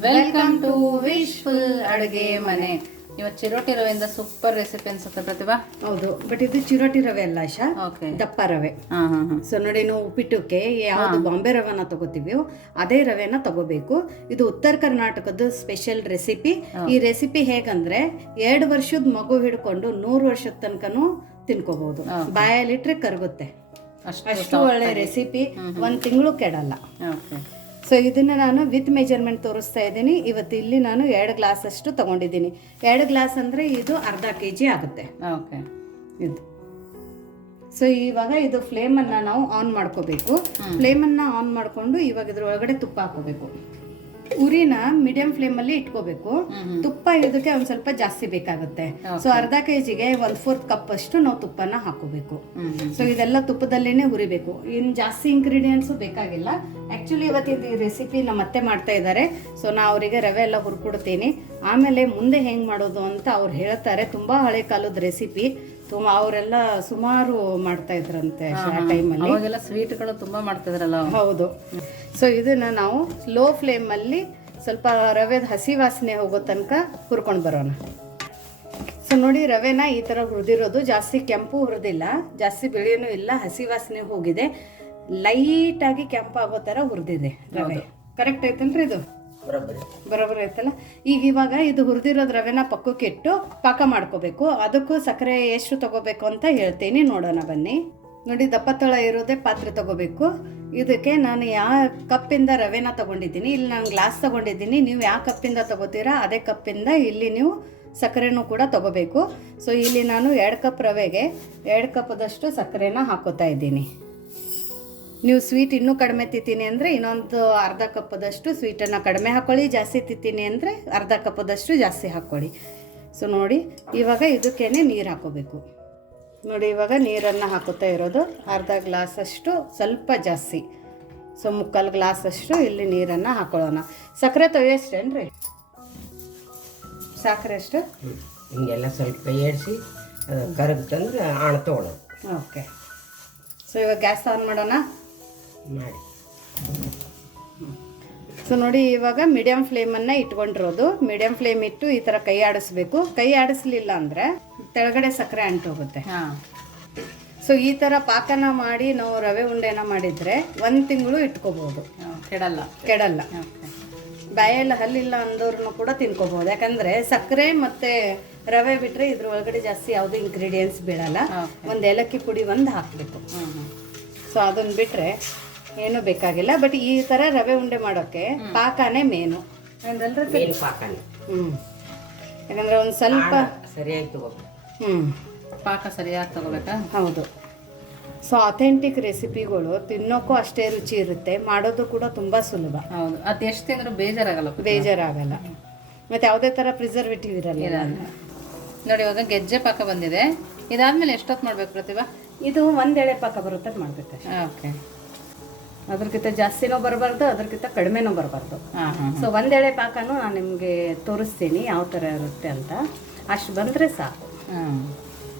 Welcome to wishful ಅಡುಗೆ ಮನೆ. ಇವತ್ತು ಚಿರೋಟಿ ರವೆಯಿಂದ ಸೂಪರ್ ರೆಸಿಪಿ ಅನ್ಸುತ್ತೆ ಪ್ರತಿಭಾ? ಹೌದು ಬಟ್ ಇದು ಚಿರೋಟಿ ರವೆ ಅಲ್ಲ ಆಶಾ. ಓಕೆ ದಪ್ಪ ರವೆ. ಹಾ ಹಾ ಹಾ. ಸೊ ನೋಡಿ ನಾವು ಉಪ್ಪಿಟ್ಟಕ್ಕೆ ಯಾವ್ದು ಬಾಂಬೆ ರವೆನ ತಗೋತೀವಿ ಅದೇ ರವೆನ ತಗೋಬೇಕು. ಇದು ಉತ್ತರ ಕರ್ನಾಟಕದ ಸ್ಪೆಷಲ್ ರೆಸಿಪಿ ಈ ರೆಸಿಪಿ ಹೇಗಂದ್ರೆ ಎರಡು ವರ್ಷದ ಮಗು ಹಿಡ್ಕೊಂಡು ನೂರು ವರ್ಷದ ತನಕನೂ ತಿನ್ಕೋಬಹುದು. ಬಾಯಲ್ಲಿಟ್ರೆ ಕರಗುತ್ತೆ. ಅಷ್ಟು ಅಷ್ಟು ಒಳ್ಳೆ ರೆಸಿಪಿ ಒಂದ್ ತಿಂಗಳು ಕೆಡಲ್ಲ. ಓಕೆ ಸೊ ಇದನ್ನ ನಾನು ವಿತ್ ಮೆಜರ್ಮೆಂಟ್ ತೋರಿಸ್ತಾ ಇದ್ದೀನಿ. ಇವತ್ತು ಇಲ್ಲಿ ನಾನು ಎರಡು ಗ್ಲಾಸ್ ಅಷ್ಟು ತಗೊಂಡಿದ್ದೀನಿ. ಎರಡು ಗ್ಲಾಸ್ ಅಂದ್ರೆ ಇದು ಅರ್ಧ ಕೆ ಜಿ ಆಗುತ್ತೆ. ಓಕೆ ಇದು. ಸೊ ಇವಾಗ ಇದು ಫ್ಲೇಮನ್ನು ನಾವು ಆನ್ ಮಾಡ್ಕೋಬೇಕು. ಫ್ಲೇಮನ್ನು ಆನ್ ಮಾಡಿಕೊಂಡು ಇವಾಗ ಇದ್ರ ಒಳಗಡೆ ತುಪ್ಪ ಹಾಕೋಬೇಕು. ಉರಿನ ಮೀಡಿಯಂ ಫ್ಲೇಮಲ್ಲಿ ಇಟ್ಕೋಬೇಕು. ತುಪ್ಪ ಇದಕ್ಕೆ ಒಂದ್ ಸ್ವಲ್ಪ ಜಾಸ್ತಿ ಬೇಕಾಗುತ್ತೆ. ಸೊ ಅರ್ಧ ಕೆ ಜಿಗೆ ಒಂದ್ ಫೋರ್ತ್ ಕಪ್ ಅಷ್ಟು ನಾವು ತುಪ್ಪನ ಹಾಕೋಬೇಕು. ಸೊ ಇದೆಲ್ಲ ತುಪ್ಪದಲ್ಲೇನೆ ಹುರಿಬೇಕು ಇನ್ ಜಾಸ್ತಿ ಇಂಗ್ರೀಡಿಯೆಂಟ್ಸ್ ಬೇಕಾಗಿಲ್ಲ. ಆಕ್ಚುಲಿ ಇವತ್ತಿನ ಈ ರೆಸಿಪಿ ನಮ್ಮ ಅತ್ತೆ ಮಾಡ್ತಾ ಇದ್ದಾರೆ ಸೊ ನಾ ಅವರಿಗೆ ರವೆ ಎಲ್ಲ ಹುರ್ಕೊಡ್ತೀನಿ. ಆಮೇಲೆ ಮುಂದೆ ಹೆಂಗ್ ಮಾಡೋದು ಅಂತ ಅವ್ರು ಹೇಳ್ತಾರೆ. ತುಂಬಾ ಹಳೆ ಕಾಲದ ರೆಸಿಪಿ ತುಂಬಾ ಅವರೆಲ್ಲ ಸುಮಾರು ಮಾಡ್ತಾ ಇದ್ರಂತೆ ಆ ಟೈಮಲ್ಲಿ ಅವಾಗೆಲ್ಲ ಸ್ವೀಟ್ಗಳು ತುಂಬಾ ಮಾಡ್ತಾ ಇದ್ರಲ್ಲ ಹೌದು. ಸೊ ಇದನ್ನ ನಾವು ಲೋ ಫ್ಲೇಮಲ್ಲಿ ಸ್ವಲ್ಪ ರವೆದ ಹಸಿ ವಾಸನೆ ಹೋಗೋ ತನಕ ಹುರ್ಕೊಂಡು ಬರೋಣ. ಸೊ ನೋಡಿ ರವೆನ ಈ ಥರ ಹುರಿದಿರೋದು. ಜಾಸ್ತಿ ಕೆಂಪು ಹುರಿದಿಲ್ಲ. ಜಾಸ್ತಿ ಬಿಳಿಯೂ ಇಲ್ಲ. ಹಸಿ ವಾಸನೆ ಹೋಗಿದೆ. ಲೈಟಾಗಿ ಕೆಂಪಾಗೋ ಥರ ಹುರಿದಿದೆ ರವೆ. ಕರೆಕ್ಟ್ ಐತಲ್ರಿ ಇದು? ಬರೋಬ್ಬರಿ ಐತಲ್ಲ? ಈಗ ಇವಾಗ ಇದು ಹುರಿದಿರೋದು ರವೆನ ಪಕ್ಕಕ್ಕೆ ಇಟ್ಟು ಪಾಕ ಮಾಡ್ಕೋಬೇಕು. ಅದಕ್ಕೂ ಸಕ್ಕರೆ ಎಷ್ಟು ತಗೋಬೇಕು ಅಂತ ಹೇಳ್ತೀನಿ. ನೋಡೋಣ ಬನ್ನಿ. ನೋಡಿ ದಪ್ಪ ತಳ ಇರೋದೇ ಪಾತ್ರೆ ತಗೋಬೇಕು. ಇದಕ್ಕೆ ನಾನು ಯಾವ ಕಪ್ಪಿಂದ ರವೆನ ತಗೊಂಡಿದ್ದೀನಿ. ಇಲ್ಲಿ ನಾನು ಗ್ಲಾಸ್ ತಗೊಂಡಿದ್ದೀನಿ. ನೀವು ಯಾವ ಕಪ್ಪಿಂದ ತಗೋತೀರಾ, ಅದೇ ಕಪ್ಪಿಂದ ಇಲ್ಲಿ ನೀವು ಸಕ್ಕರೆನೂ ಕೂಡ ತಗೋಬೇಕು. ಸೊ ಇಲ್ಲಿ ನಾನು ಎರಡು ಕಪ್ ರವೆಗೆ ಎರಡು ಕಪ್ದಷ್ಟು ಸಕ್ಕರೆನ ಹಾಕೋತಾ ಇದ್ದೀನಿ. ನೀವು ಸ್ವೀಟ್ ಇನ್ನೂ ಕಡಿಮೆ ತಿತ್ತೀನಿ ಅಂದರೆ ಇನ್ನೊಂದು ಅರ್ಧ ಕಪ್ಪದಷ್ಟು ಸ್ವೀಟನ್ನು ಕಡಿಮೆ ಹಾಕ್ಕೊಳ್ಳಿ ಜಾಸ್ತಿ ತಿತ್ತೀನಿ ಅಂದರೆ ಅರ್ಧ ಕಪ್ಪದಷ್ಟು ಜಾಸ್ತಿ ಹಾಕ್ಕೊಳ್ಳಿ ಸೊ ನೋಡಿ, ಇವಾಗ ಇದಕ್ಕೇನೆ ನೀರು ಹಾಕೋಬೇಕು. ನೋಡಿ ಇವಾಗ ನೀರನ್ನು ಹಾಕುತ್ತಾ ಇರೋದು. ಅರ್ಧ ಗ್ಲಾಸಷ್ಟು ಸ್ವಲ್ಪ ಜಾಸ್ತಿ. ಸೊ ಮುಕ್ಕಾಲು ಗ್ಲಾಸಷ್ಟು ಇಲ್ಲಿ ನೀರನ್ನು ಹಾಕೊಳ್ಳೋಣ. ಸಕ್ಕರೆ ತೊಯ್ಯಷ್ಟೇನ್ರಿ ಸಕ್ಕರೆ ಅಷ್ಟು ಹಿಂಗೆಲ್ಲ ಸ್ವಲ್ಪ ಏರಿಸಿ ಕರಗುತ್ತಂದ್ರೆ ಆಣ ತೊಗೊಳ್ಳೋದು. ಓಕೆ. ಸೊ ಇವಾಗ ಗ್ಯಾಸ್ ಆನ್ ಮಾಡೋಣ? ಮಾಡಿ. ಸೊ ನೋಡಿ ಇವಾಗ ಮೀಡಿಯಂ ಫ್ಲೇಮನ್ನು ಇಟ್ಕೊಂಡಿರೋದು. ಮೀಡಿಯಂ ಫ್ಲೇಮ್ ಇಟ್ಟು ಈ ಥರ ಕೈ ಆಡಿಸ್ಬೇಕು. ಕೈ ಆಡಿಸ್ಲಿಲ್ಲ ಅಂದರೆ ತೆಳಗಡೆ ಸಕ್ಕರೆ ಅಂಟೋಗುತ್ತೆ. ಹಾ. ಸೊ ಈ ಥರ ಪಾಕನ ಮಾಡಿ ನಾವು ರವೆ ಉಂಡೆನ ಮಾಡಿದರೆ ಒಂದು ತಿಂಗಳು ಇಟ್ಕೋಬೋದು. ಕೆಡಲ್ಲ. ಕೆಡಲ್ಲ. ಬಾಯಲ್ಲಿ ಹಲ್ಲಿಲ್ಲ ಅಂದವ್ರನ್ನು ಕೂಡ ತಿನ್ಕೋಬಹುದು ಯಾಕಂದ್ರೆ ಸಕ್ಕರೆ ಮತ್ತೆ ರವೆ ಬಿಟ್ರೆ ಇದ್ರ ಒಳಗಡೆ ಜಾಸ್ತಿ ಯಾವ್ದು ಇಂಗ್ರೀಡಿಯೆಂಟ್ಸ್ ಬೀಳಲ್ಲ ಒಂದು ಏಲಕ್ಕಿ ಪುಡಿ ಒಂದು ಹಾಕಬೇಕು. ಸೊ ಅದನ್ನ ಬಿಟ್ರೆ ಏನು ಬೇಕಾಗಿಲ್ಲ. ಬಟ್ ಈ ಥರ ರವೆ ಉಂಡೆ ಮಾಡೋಕ್ಕೆ ಪಾಕನೇ ಮೇನು ಮೇನ್ ಪಾಕನ. ಹ್ಞೂ ಯಾಕಂದ್ರೆ ಒಂದು ಸ್ವಲ್ಪ ಸರಿಯಾಗಿ ತಗೋಬೇಕು. ಹ್ಞೂ ಪಾಕ ಸರಿಯಾಗಿ ತಗೋಬೇಕಾ? ಹೌದು. ಸೊ ಅಥೆಂಟಿಕ್ ರೆಸಿಪಿಗಳು ತಿನ್ನೋಕ್ಕೂ ಅಷ್ಟೇ ರುಚಿ ಇರುತ್ತೆ. ಮಾಡೋದು ಕೂಡ ತುಂಬ ಸುಲಭ. ಹೌದು. ಅದು ಎಷ್ಟು ತಿಂದ್ರು ಬೇಜಾರಾಗಲ್ಲ. ಬೇಜಾರಾಗಲ್ಲ. ಮತ್ತು ಯಾವುದೇ ಥರ ಪ್ರಿಸರ್ವೇಟಿವ್ ಇರಲ್ಲ. ನೋಡಿ ಇವಾಗ ಗೆಜ್ಜೆ ಪಾಕ ಬಂದಿದೆ. ಇದಾದ್ಮೇಲೆ ಎಷ್ಟೊತ್ತು ಮಾಡ್ಬೇಕು ಪ್ರತಿಭಾ? ಇದು ಒಂದೆಳೆ ಎಳೆ ಪಾಕ ಬರುತ್ತೆ ಮಾಡ್ಬೇಕು ಓಕೆ. ಅದ್ರಕ್ಕಿಂತ ಜಾಸ್ತಿನೂ ಬರಬಾರ್ದು ಅದ್ರಕ್ಕಿಂತ ಕಡಿಮೆನೂ ಬರಬಾರ್ದು. ಸೊ ಒಂದೇಳೆ ಪಾಕನೂ ನಾನು ನಿಮಗೆ ತೋರಿಸ್ತೀನಿ ಯಾವ ಥರ ಇರುತ್ತೆ ಅಂತ. ಅಷ್ಟು ಬಂದರೆ ಸಾಕು.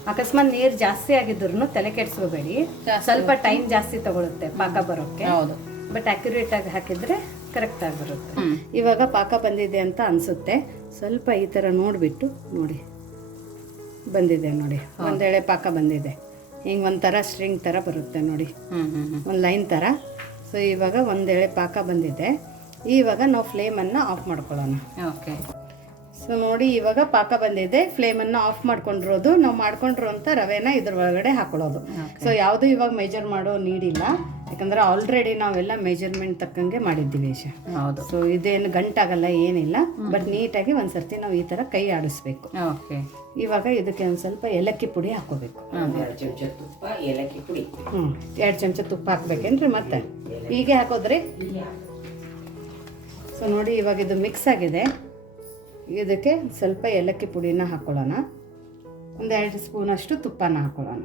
ಅಕಸ್ಮಾತ್ ನೀರು ಜಾಸ್ತಿ ಆಗಿದ್ರು ತಲೆ ಕೆಡಿಸ್ಕೋಬೇಡಿ. ಸ್ವಲ್ಪ ಟೈಮ್ ಜಾಸ್ತಿ ತಗೊಳುತ್ತೆ ಪಾಕ ಬರೋಕ್ಕೆ. ಹೌದು. ಬಟ್ ಅಕ್ಯುರೇಟ್ ಆಗಿ ಹಾಕಿದ್ರೆ ಕರೆಕ್ಟ್ ಆಗಿ ಬರುತ್ತೆ. ಇವಾಗ ಪಾಕ ಬಂದಿದೆ ಅಂತ ಅನ್ಸುತ್ತೆ. ಸ್ವಲ್ಪ ಈ ಥರ ನೋಡಿಬಿಟ್ಟು ನೋಡಿ. ಬಂದಿದೆ ನೋಡಿ. ಒಂದೆಳೆ ಪಾಕ ಬಂದಿದೆ. ಹಿಂಗೆ ಒಂಥರ ಸ್ಟ್ರಿಂಗ್ ಥರ ಬರುತ್ತೆ ನೋಡಿ. ಒಂದು ಲೈನ್ ಥರ. ಸೊ ಇವಾಗ ಒಂದೆಳೆ ಪಾಕ ಬಂದಿದೆ. ಇವಾಗ ನಾವು ಫ್ಲೇಮನ್ನು ಆಫ್ ಮಾಡ್ಕೊಳ್ಳೋಣ. ಓಕೆ ಸೊ ನೋಡಿ ಇವಾಗ ಪಾಕ ಬಂದಿದೆ. ಫ್ಲೇಮನ್ನು ಆಫ್ ಮಾಡ್ಕೊಂಡಿರೋದು. ನಾವು ಮಾಡ್ಕೊಂಡಿರೋಂಥ ರವೆನ ಇದ್ರ ಒಳಗಡೆ ಹಾಕೊಳ್ಳೋದು. ಸೊ ಯಾವುದು ಇವಾಗ ಮೇಜರ್ ಮಾಡೋ ನೀಡಿಲ್ಲ. ಯಾಕಂದ್ರೆ ಆಲ್ರೆಡಿ ನಾವೆಲ್ಲ ಮೆಜರ್ಮೆಂಟ್ ತಕ್ಕಂಗೆ ಮಾಡಿದ್ದೀವಿ ಹೌದು. ಸೊ ಇದೇನು ಗಂಟಾಗಲ್ಲ ಏನಿಲ್ಲ. ಬಟ್ ನೀಟಾಗಿ ಒಂದ್ಸರ್ತಿ ನಾವು ಈ ಥರ ಕೈ ಆಡಿಸ್ಬೇಕು. ಓಕೆ ಇವಾಗ ಇದಕ್ಕೆ ಒಂದು ಸ್ವಲ್ಪ ಏಲಕ್ಕಿ ಪುಡಿ ಹಾಕೋಬೇಕು ಎರಡು ಚಮಚ ತುಪ್ಪ ಏಲಕ್ಕಿ ಪುಡಿ. ಹ್ಞೂ ಎರಡು ಚಮಚ ತುಪ್ಪ ಹಾಕ್ಬೇಕೇನ್ರಿ ಮತ್ತೆ? ಹೀಗೆ ಹಾಕೋದ್ರಿ? ಸೊ ನೋಡಿ ಇವಾಗ ಇದು ಮಿಕ್ಸ್ ಆಗಿದೆ. ಇದಕ್ಕೆ ಸ್ವಲ್ಪ ಏಲಕ್ಕಿ ಪುಡಿನ ಹಾಕೊಳ್ಳೋಣ. ಒಂದು ಎರಡು ಸ್ಪೂನಷ್ಟು ತುಪ್ಪನ ಹಾಕೊಳ್ಳೋಣ.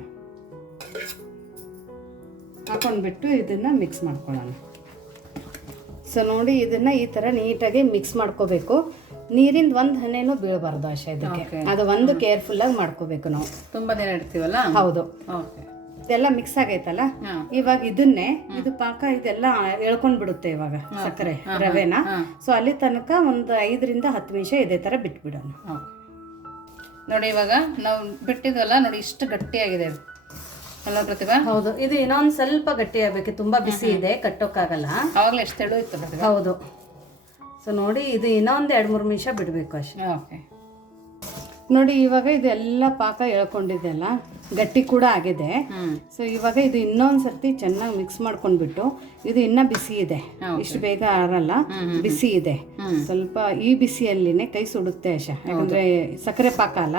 ಹಾಕೊಂಡ್ಬಿಟ್ಟು ಇದನ್ನು ಮಿಕ್ಸ್ ಮಾಡ್ಕೊಳ್ಳೋಣ. ಸೊ ನೋಡಿ ಇದನ್ನು ಈ ಥರ ನೀಟಾಗಿ ಮಿಕ್ಸ್ ಮಾಡ್ಕೋಬೇಕು. ನೀರಿಂದ ಒಂದು ಹನೇನು ಬೀಳಬಾರ್ದು ಆಶೆ ಇದಕ್ಕೆ. ಅದು ಒಂದು ಕೇರ್ಫುಲ್ಲಾಗಿ ಮಾಡ್ಕೋಬೇಕು ನಾವು. ತುಂಬಾ ದಿನ ಇಡ್ತೀವಲ್ಲ ಹೌದು. ಇದೆಲ್ಲ ಮಿಕ್ಸ್ ಆಗೈತಲ್ಲ. ಇವಾಗ ಇದನ್ನೇ ಇದು ಪಾಕ ಇದೆಲ್ಲ ಎಳ್ಕೊಂಡ್ ಬಿಡುತ್ತೆ ಇವಾಗ ಸಕ್ಕರೆ ರವೆನ. ಸೊ ಅಲ್ಲಿ ತನಕ ಒಂದು ಐದರಿಂದ ಹತ್ತು ನಿಮಿಷ ಇದೇ ತರ ಬಿಟ್ಬಿಡೋಣ. ನೋಡಿ ಇವಾಗ ನಾವು ಬಿಟ್ಟಿದ್ವಲ್ಲ ನೋಡಿ ಇಷ್ಟು ಗಟ್ಟಿಯಾಗಿದೆ. ಪ್ರತಿಭಾ? ಹೌದು. ಇದು ಇನ್ನೊಂದ್ ಸ್ವಲ್ಪ ಗಟ್ಟಿ ಆಗ್ಬೇಕು. ತುಂಬಾ ಬಿಸಿ ಇದೆ ಕಟ್ಟೋಕ್ಕಾಗಲ್ಲ. ಅವಾಗಲೇ ಎಷ್ಟು ತೆಳು ಇತ್ತು ಪ್ರತಿಭಾ? ಹೌದು. ಸೊ ನೋಡಿ ಇದು ಇನ್ನೊಂದು ಎರಡು ಮೂರು ನಿಮಿಷ ಬಿಡಬೇಕು ಅಷ್ಟೇ. ಓಕೆ. ನೋಡಿ ಇವಾಗ ಇದೆಲ್ಲ ಪಾಕ ಎಳ್ಕೊಂಡಿದೆಲ್ಲ ಗಟ್ಟಿ ಕೂಡ ಆಗಿದೆ. ಸೊ ಇವಾಗ ಇದು ಇನ್ನೊಂದು ಸರ್ತಿ ಚೆನ್ನಾಗಿ ಮಿಕ್ಸ್ ಮಾಡ್ಕೊಂಡ್ಬಿಟ್ಟು ಇದು ಇನ್ನ ಬಿಸಿ ಇದೆ. ಇಷ್ಟು ಬೇಗ ಆರಲ್ಲ ಬಿಸಿ ಇದೆ. ಸ್ವಲ್ಪ ಈ ಬಿಸಿಯಲ್ಲಿನೇ ಕೈ ಸುಡುತ್ತೆ ಅಷ್ಟೇ ಯಾಕಂದ್ರೆ ಸಕ್ಕರೆ ಪಾಕ ಅಲ್ಲ?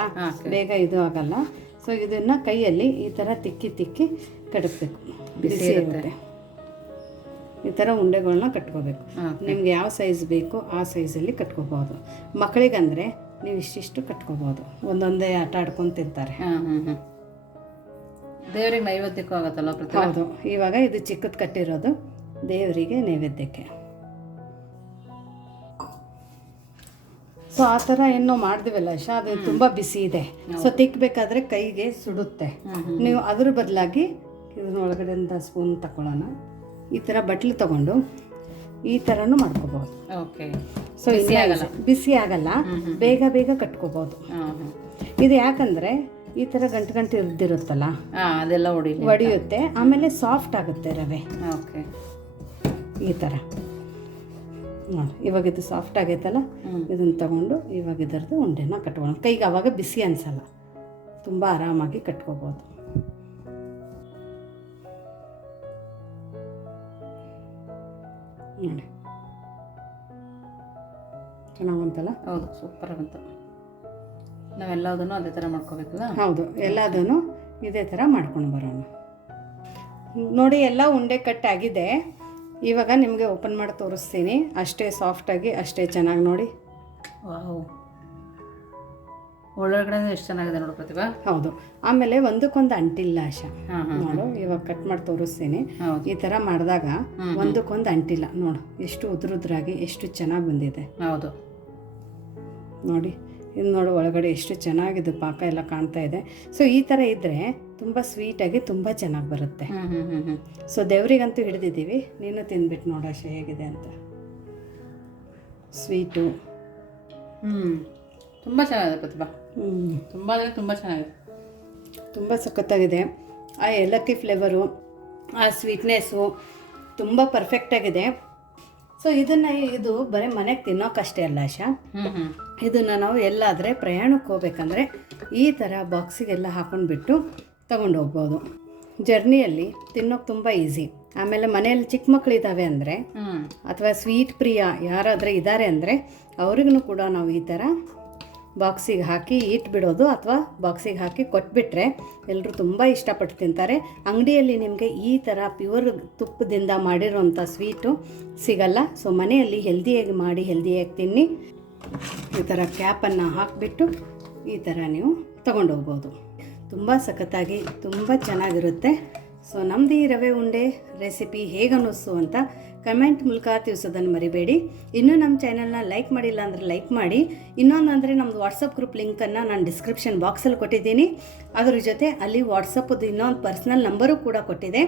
ಬೇಗ ಇದು ಆಗಲ್ಲ. ಸೊ ಇದನ್ನು ಕೈಯಲ್ಲಿ ಈ ಥರ ತಿಕ್ಕಿ ತಿಕ್ಕಿ ಕಟ್ಟಬೇಕು ಬಿಸಿ ಇರುತ್ತೆ. ಈ ಥರ ಉಂಡೆಗಳನ್ನ ಕಟ್ಕೋಬೇಕು. ನಿಮ್ಗೆ ಯಾವ ಸೈಜ್ ಬೇಕೋ ಆ ಸೈಜಲ್ಲಿ ಕಟ್ಕೋಬೋದು ಮಕ್ಕಳಿಗಂದರೆ ನೀವು ಇಷ್ಟಿಷ್ಟು ಕಟ್ಕೋಬೋದು ಒಂದೊಂದೇ ಆಟ ಆಡ್ಕೊಂಡು ತಿಂತಾರೆ. ದೇವ್ರಿಗೆ ನೈವೇದ್ಯಕ್ಕೂ ಆಗುತ್ತಲ್ಲ ಹೌದು. ಇವಾಗ ಇದು ಚಿಕ್ಕದು ಕಟ್ಟಿರೋದು ದೇವರಿಗೆ ನೈವೇದ್ಯಕ್ಕೆ. ಸೊ ಆ ಥರ ಏನೋ ಮಾಡಿದ್ವಲ್ಲ ಶಾ ಅದು ತುಂಬ ಬಿಸಿ ಇದೆ. ಸೊ ತಿಕ್ಕಬೇಕಾದ್ರೆ ಕೈಗೆ ಸುಡುತ್ತೆ. ನೀವು ಅದ್ರ ಬದಲಾಗಿ ಇದ್ರೊಳಗಡೆಯಿಂದ ಸ್ಪೂನ್ ತಗೊಳ್ಳೋಣ ಈ ಥರ ಬಟ್ಲು ತಗೊಂಡು ಈ ಥರನೂ ಮಾಡ್ಕೋಬೋದು. ಓಕೆ ಸೊ ಬಿಸಿ ಆಗಲ್ಲ. ಬೇಗ ಬೇಗ ಕಟ್ಕೋಬೋದು. ಇದು ಯಾಕಂದ್ರೆ ಈ ಥರ ಗಂಟು ಗಂಟು ಇರ್ದಿರುತ್ತಲ್ಲ? ಅದೆಲ್ಲ ಒಡಿ ಒಡೆಯುತ್ತೆ ಆಮೇಲೆ ಸಾಫ್ಟ್ ಆಗುತ್ತೆ ರವೆ. ಓಕೆ ಈ ಥರ. ನೋಡಿ ಇವಾಗ ಇದು ಸಾಫ್ಟ್ ಆಗೈತಲ್ಲ ಇದನ್ನು ತಗೊಂಡು ಇವಾಗ ಇದರದ್ದು ಉಂಡೆನ ಕಟ್ಕೊಳ್ಳೋಣ. ಕೈಗೆ ಅವಾಗ ಬಿಸಿ ಅನ್ಸಲ್ಲ ತುಂಬ ಆರಾಮಾಗಿ ಕಟ್ಕೋಬೋದು. ನೋಡಿ. ಚೆನ್ನಾಗಿ ಬಂತಲ್ಲ ಹೌದು ಸೂಪರ್ ಅಂತ ನಾವೆಲ್ಲದನ್ನು ಅದೇ ಥರ ಮಾಡ್ಕೋಬೇಕಲ್ಲ ಹೌದು ಎಲ್ಲದನ್ನು ಇದೇ ಥರ ಮಾಡ್ಕೊಂಡು ಬರೋಣ. ನೋಡಿ ಎಲ್ಲ ಉಂಡೆ ಕಟ್ ಆಗಿದೆ ಇವಾಗ ನಿಮಗೆ ಓಪನ್ ಮಾಡಿ ತೋರಿಸ್ತೀನಿ. ಅಷ್ಟೇ ಸಾಫ್ಟಾಗಿ ಅಷ್ಟೇ ಚೆನ್ನಾಗಿ ನೋಡಿ. ವಾವ್ ಒಳಗಡೆ ಎಷ್ಟು ಚೆನ್ನಾಗಿದೆ ನೋಡು ಪ್ರತಿಭಾ. ಹೌದು. ಆಮೇಲೆ ಒಂದಕ್ಕೊಂದು ಅಂಟಿಲ್ಲ ಆಶಾ. ನೋಡು ಇವಾಗ ಕಟ್ ಮಾಡಿ ತೋರಿಸ್ತೀನಿ. ಈ ಥರ ಮಾಡಿದಾಗ ಒಂದಕ್ಕೊಂದು ಅಂಟಿಲ್ಲ. ನೋಡು ಎಷ್ಟು ಉದುರುದ್ರಾಗಿ ಎಷ್ಟು ಚೆನ್ನಾಗಿ ಬಂದಿದೆ. ಹೌದು. ನೋಡಿ. ಇದು ನೋಡು ಒಳಗಡೆ ಎಷ್ಟು ಚೆನ್ನಾಗಿದೆ ಪಾಕ ಎಲ್ಲ ಕಾಣ್ತಾ ಇದೆ. ಸೊ ಈ ಥರ ಇದ್ದರೆ ತುಂಬ ಸ್ವೀಟಾಗಿ ತುಂಬ ಚೆನ್ನಾಗಿ ಬರುತ್ತೆ. ಸೊ ದೇವರಿಗಂತೂ ಹಿಡಿದಿದ್ದೀವಿ. ನೀನು ತಿಂದ್ಬಿಟ್ಟು ನೋಡೋ ಹೇಗಿದೆ ಅಂತ. ಸ್ವೀಟು ಹ್ಞೂ ತುಂಬ ಚೆನ್ನಾಗಿದೆ ಪ್ರತಿಭಾ. ಹ್ಞೂ ತುಂಬ ಅಂದರೆ ತುಂಬ ಚೆನ್ನಾಗಿದೆ. ತುಂಬ ಸಖತ್ತಾಗಿದೆ. ಆ ಏಲಕ್ಕಿ ಫ್ಲೇವರು ಆ ಸ್ವೀಟ್ನೆಸ್ಸು ತುಂಬ ಪರ್ಫೆಕ್ಟಾಗಿದೆ ಸೊ ಇದನ್ನು ಇದು ಬರೀ ಮನೆಗೆ ತಿನ್ನೋಕ್ಕಷ್ಟೇ ಅಲ್ಲ ಆಶಾ. ಇದನ್ನ ನಾವು ಎಲ್ಲಾದರೆ ಪ್ರಯಾಣಕ್ಕೆ ಹೋಗ್ಬೇಕಂದ್ರೆ ಈ ಥರ ಬಾಕ್ಸಿಗೆಲ್ಲ ಹಾಕೊಂಡ್ಬಿಟ್ಟು ತಗೊಂಡು ಹೋಗ್ಬೋದು ಜರ್ನಿಯಲ್ಲಿ ತಿನ್ನೋಕೆ ತುಂಬ ಈಸಿ. ಆಮೇಲೆ ಮನೆಯಲ್ಲಿ ಚಿಕ್ಕ ಮಕ್ಕಳಿದ್ದಾವೆ ಅಂದರೆ ಅಥವಾ ಸ್ವೀಟ್ ಪ್ರಿಯ ಯಾರಾದರೆ ಇದ್ದಾರೆ ಅಂದರೆ ಅವ್ರಿಗೂ ಕೂಡ ನಾವು ಈ ಥರ ಬಾಕ್ಸಿಗೆ ಹಾಕಿ ಇಟ್ಬಿಡೋದು ಅಥವಾ ಬಾಕ್ಸಿಗೆ ಹಾಕಿ ಕೊಟ್ಬಿಟ್ರೆ ಎಲ್ಲರೂ ತುಂಬ ಇಷ್ಟಪಟ್ಟು ತಿಂತಾರೆ. ಅಂಗಡಿಯಲ್ಲಿ ನಿಮಗೆ ಈ ಥರ ಪ್ಯೂರ್ ತುಪ್ಪದಿಂದ ಮಾಡಿರೋಂಥ ಸ್ವೀಟು ಸಿಗಲ್ಲ. ಸೊ ಮನೆಯಲ್ಲಿ ಹೆಲ್ದಿಯಾಗಿ ಮಾಡಿ ಹೆಲ್ದಿಯಾಗಿ ತಿನ್ನಿ. ಈ ಥರ ಕ್ಯಾಪನ್ನು ಹಾಕಿಬಿಟ್ಟು ಈ ಥರ ನೀವು ತಗೊಂಡೋಗ್ಬೋದು ತುಂಬ ಸಖತ್ತಾಗಿ, ತುಂಬ ಚೆನ್ನಾಗಿರುತ್ತೆ. ಸೊ ನಮ್ಮದು ಈ ರವೆ ಉಂಡೆ ರೆಸಿಪಿ ಹೇಗೆ ಅನ್ನಿಸ್ತು ಅಂತ ಕಮೆಂಟ್ ಮೂಲಕ ತಿಳಿಸೋದನ್ನು ಮರಿಬೇಡಿ. ಇನ್ನೂ ನಮ್ಮ ಚಾನಲ್ನ ಲೈಕ್ ಮಾಡಿಲ್ಲ ಅಂದರೆ ಲೈಕ್ ಮಾಡಿ. ಇನ್ನೊಂದು ಅಂದರೆ ನಮ್ಮದು ವಾಟ್ಸಪ್ ಗ್ರೂಪ್ ಲಿಂಕನ್ನು ನಾನು ಡಿಸ್ಕ್ರಿಪ್ಷನ್ ಬಾಕ್ಸಲ್ಲಿ ಕೊಟ್ಟಿದ್ದೀನಿ. ಅದ್ರ ಜೊತೆ ಅಲ್ಲಿ ವಾಟ್ಸಪ್ಪದು ಇನ್ನೊಂದು ಪರ್ಸ್ನಲ್ ನಂಬರು ಕೂಡ ಕೊಟ್ಟಿದೆ.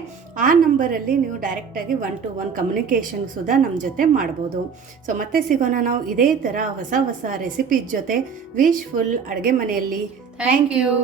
ಆ ನಂಬರಲ್ಲಿ ನೀವು ಡೈರೆಕ್ಟಾಗಿ one to one communication Sudha ನಮ್ಮ ಜೊತೆ ಮಾಡ್ಬೋದು. ಸೊ ಮತ್ತೆ ಸಿಗೋಣ ನಾವು ಇದೇ ಥರ ಹೊಸ ಹೊಸ ರೆಸಿಪಿ ಜೊತೆ. ವಿಶ್ ಫುಲ್ ಅಡುಗೆ ಮನೆಯಲ್ಲಿ. Thank you